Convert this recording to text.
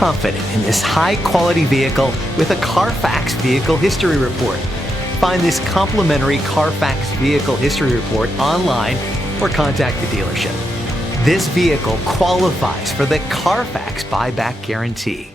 confident in this high-quality vehicle with a Carfax Vehicle History Report. Find this complimentary Carfax Vehicle History Report online or contact the dealership. This vehicle qualifies for the Carfax Buyback Guarantee.